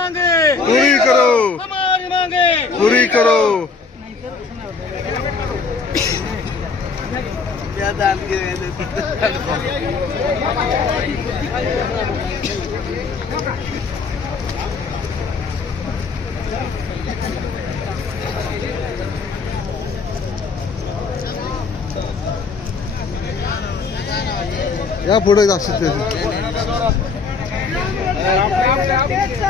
मांगे पूरी करो हमारी मांगे पूरी करो क्या दान के या पुढे जाऊ शकते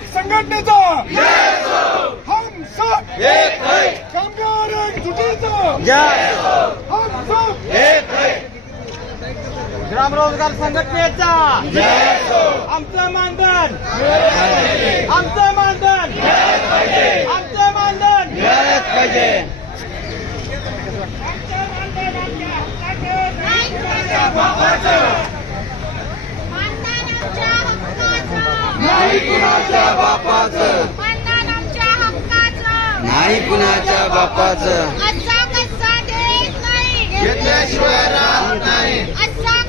हम संघटनेच काम करुटीच ग्राम रोजगार संघटनेचा आमचं मानधन आमचं कुना बापेश्वर